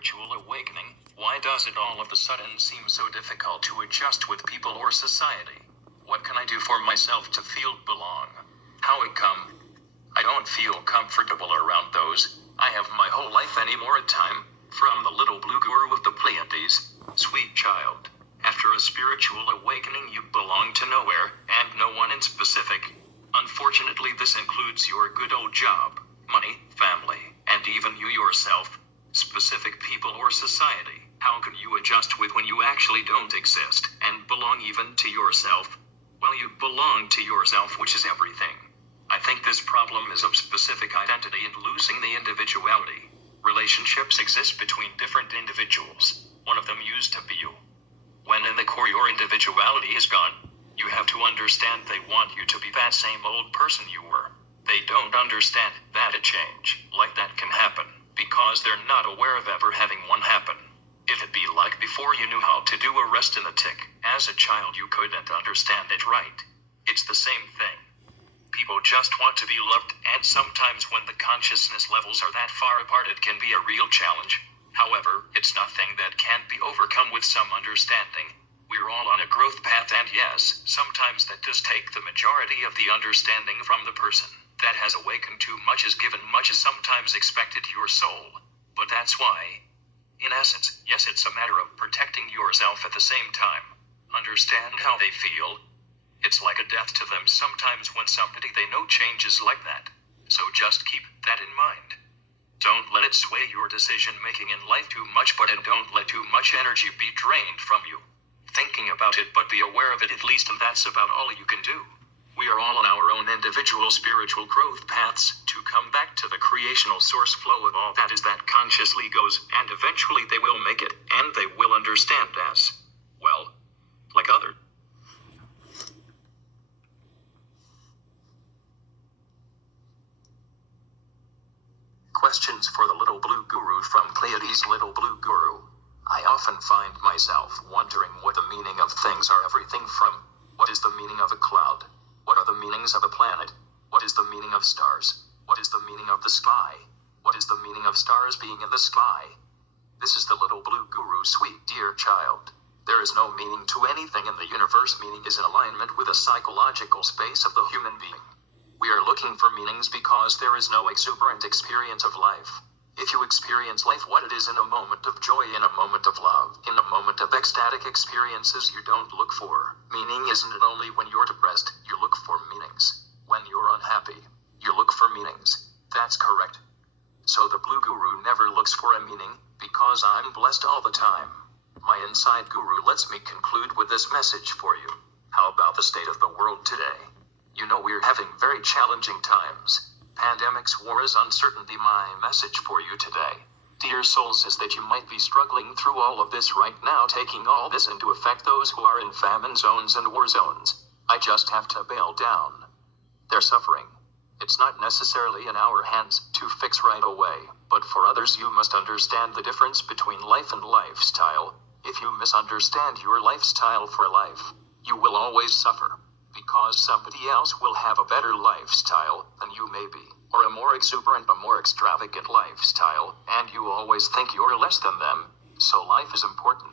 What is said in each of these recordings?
spiritual awakening, why does it all of a sudden seem so difficult to adjust with people or society? What can I do for myself to feel belong? How it come? I don't feel comfortable around those I have my whole life anymore at time. From the Little Blue Guru of the Pleiades. Sweet child, after a spiritual awakening you belong to nowhere, and no one in specific. Unfortunately this includes your good old job, money, family, and even you yourself. Specific people or society. How can you adjust with when you actually don't exist, and belong even to yourself? Well, you belong to yourself, which is everything. I think this problem is of specific identity and losing the individuality. Relationships exist between different individuals. One of them used to be you. When in the core your individuality is gone, you have to understand they want you to be that same old person you were. They don't understand that a change like that can happen, because they're not aware of ever having one happen. It'd be like before you knew how to do a rest in the tick. As a child you couldn't understand it right. It's the same thing. People just want to be loved, and sometimes when the consciousness levels are that far apart it can be a real challenge. However, it's nothing that can't be overcome with some understanding. We're all on a growth path, and yes, sometimes that does take the majority of the understanding from the person that has awakened too much, is given much, is sometimes expected to your soul. But that's why, in essence, yes, it's a matter of protecting yourself at the same time. Understand how they feel. It's like a death to them sometimes when somebody they know changes like that. So just keep that in mind. Don't let it sway your decision making in life too much, and don't let too much energy be drained from you thinking about it, but be aware of it at least, and that's about all you can do. We are all on our own individual spiritual growth paths to come back to the creational source flow of all that is that consciously goes, and eventually they will make it, and they will understand as well, like other. Questions for the Little Blue Guru from Pleiades. Little Blue Guru, I often find myself wondering what the meaning of things are. Everything from, what is the meaning of a cloud? What are the meanings of a planet? What is the meaning of stars? What is the meaning of the sky? What is the meaning of stars being in the sky? This is the Little Blue Guru. Sweet dear child, there is no meaning to anything in the universe. Meaning is in alignment with the psychological space of the human being. We are looking for meanings because there is no exuberant experience of life. If you experience life what it is in a moment of joy, in a moment of love, in a moment of ecstatic experiences, you don't look for meaning. Isn't it only when you're depressed you look for meanings? When you're unhappy, you look for meanings. That's correct. So the Blue Guru never looks for a meaning, because I'm blessed all the time. My inside guru lets me conclude with this message for you. How about the state of the world today? You know we're having very challenging times. Pandemics, wars, uncertainty. My message for you today, dear souls, is that you might be struggling through all of this right now, taking all this into effect. Those who are in famine zones and war zones, I just have to bail down. They're suffering. It's not necessarily in our hands to fix right away, but for others you must understand the difference between life and lifestyle. If you misunderstand your lifestyle for life, you will always suffer. Because somebody else will have a better lifestyle than you may be, or a more exuberant, a more extravagant lifestyle, and you always think you're less than them. So life is important.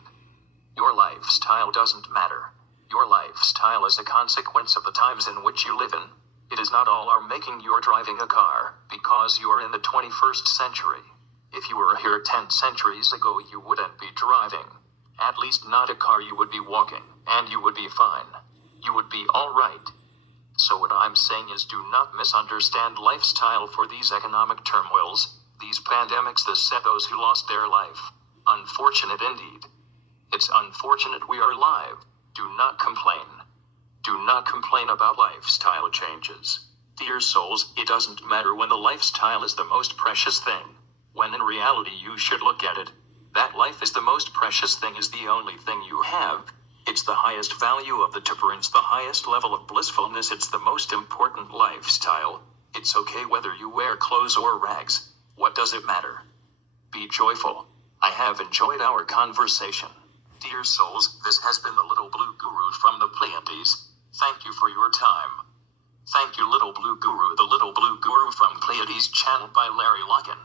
Your lifestyle doesn't matter. Your lifestyle is a consequence of the times in which you live in. It is not all are making you're driving a car, because you're in the 21st century. If you were here 10 centuries ago you wouldn't be driving. At least not a car, you would be walking, and you would be fine. You would be all right. So what I'm saying is, do not misunderstand lifestyle for these economic turmoils, these pandemics, this set those who lost their life. Unfortunate indeed. It's unfortunate we are alive. Do not complain. Do not complain about lifestyle changes. Dear souls, it doesn't matter when the lifestyle is the most precious thing. When in reality you should look at it, that life is the most precious thing, is the only thing you have. It's the highest value of the difference, the highest level of blissfulness. It's the most important lifestyle. It's okay whether you wear clothes or rags. What does it matter? Be joyful. I have enjoyed our conversation. Dear souls, this has been the Little Blue Guru from the Pleiades. Thank you for your time. Thank you, Little Blue Guru. The Little Blue Guru from Pleiades, channeled by Locken.